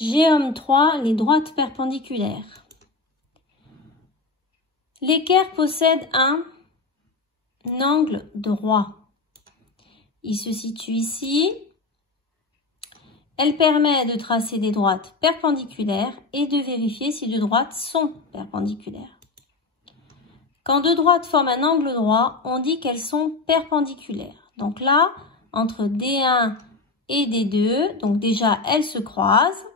Géome 3, les droites perpendiculaires. L'équerre possède un angle droit. Il se situe ici. Elle permet de tracer des droites perpendiculaires et de vérifier si deux droites sont perpendiculaires. Quand deux droites forment un angle droit, on dit qu'elles sont perpendiculaires. Donc là, entre D1 et D2, donc déjà elles se croisent.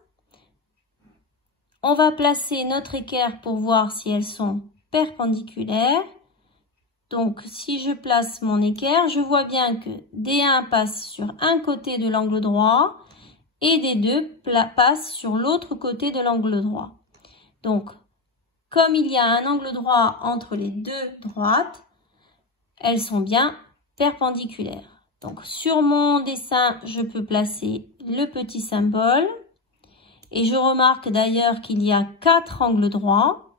On va placer notre équerre pour voir si elles sont perpendiculaires. Donc si je place mon équerre, je vois bien que D1 passe sur un côté de l'angle droit et D2 passe sur l'autre côté de l'angle droit. Donc comme il y a un angle droit entre les deux droites, elles sont bien perpendiculaires. Donc sur mon dessin, je peux placer le petit symbole. Et je remarque d'ailleurs qu'il y a 4 angles droits.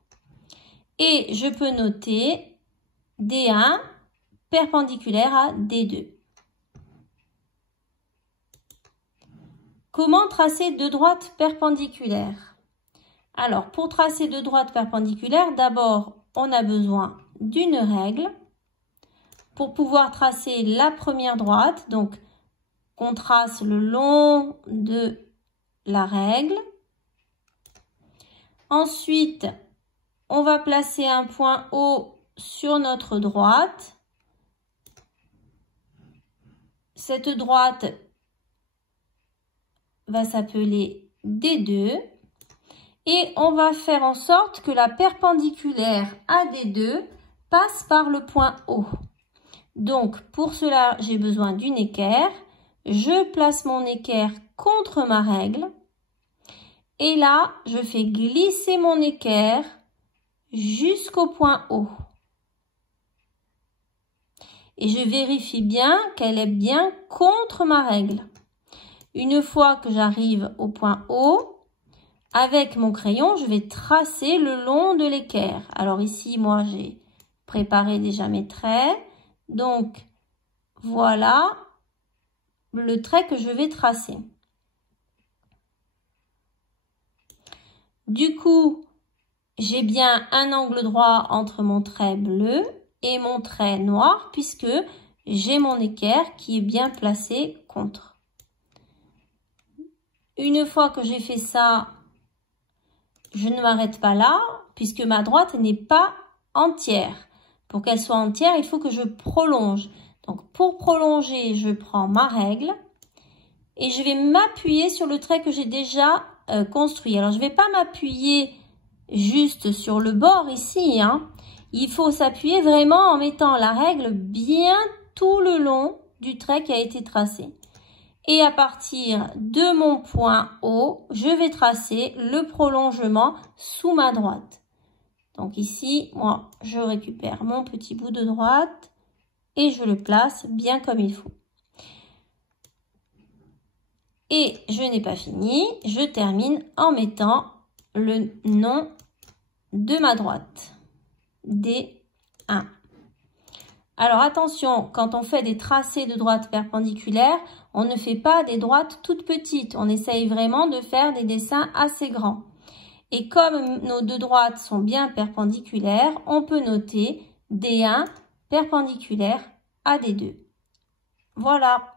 Et je peux noter D1 perpendiculaire à D2. Comment tracer deux droites perpendiculaires? Alors, pour tracer deux droites perpendiculaires, d'abord, on a besoin d'une règle. Pour pouvoir tracer la première droite, donc on trace le long de la règle. Ensuite, on va placer un point O sur notre droite. Cette droite va s'appeler D2. Et on va faire en sorte que la perpendiculaire à D2 passe par le point O. Donc, pour cela, j'ai besoin d'une équerre. Je place mon équerre contre ma règle. Et là, je fais glisser mon équerre jusqu'au point O. Et je vérifie bien qu'elle est bien contre ma règle. Une fois que j'arrive au point O, avec mon crayon, je vais tracer le long de l'équerre. Alors ici, moi, j'ai préparé déjà mes traits. Donc, voilà le trait que je vais tracer. Du coup, j'ai bien un angle droit entre mon trait bleu et mon trait noir puisque j'ai mon équerre qui est bien placé contre. Une fois que j'ai fait ça, je ne m'arrête pas là puisque ma droite n'est pas entière. Pour qu'elle soit entière, il faut que je prolonge. Donc, pour prolonger, je prends ma règle et je vais m'appuyer sur le trait que j'ai déjà construit. Alors, je ne vais pas m'appuyer juste sur le bord ici, hein. Il faut s'appuyer vraiment en mettant la règle bien tout le long du trait qui a été tracé. Et à partir de mon point O, je vais tracer le prolongement sous ma droite. Donc ici, moi, je récupère mon petit bout de droite et je le place bien comme il faut. Et je n'ai pas fini, je termine en mettant le nom de ma droite, D1. Alors attention, quand on fait des tracés de droites perpendiculaires, on ne fait pas des droites toutes petites. On essaye vraiment de faire des dessins assez grands. Et comme nos deux droites sont bien perpendiculaires, on peut noter D1 perpendiculaire à D2. Voilà.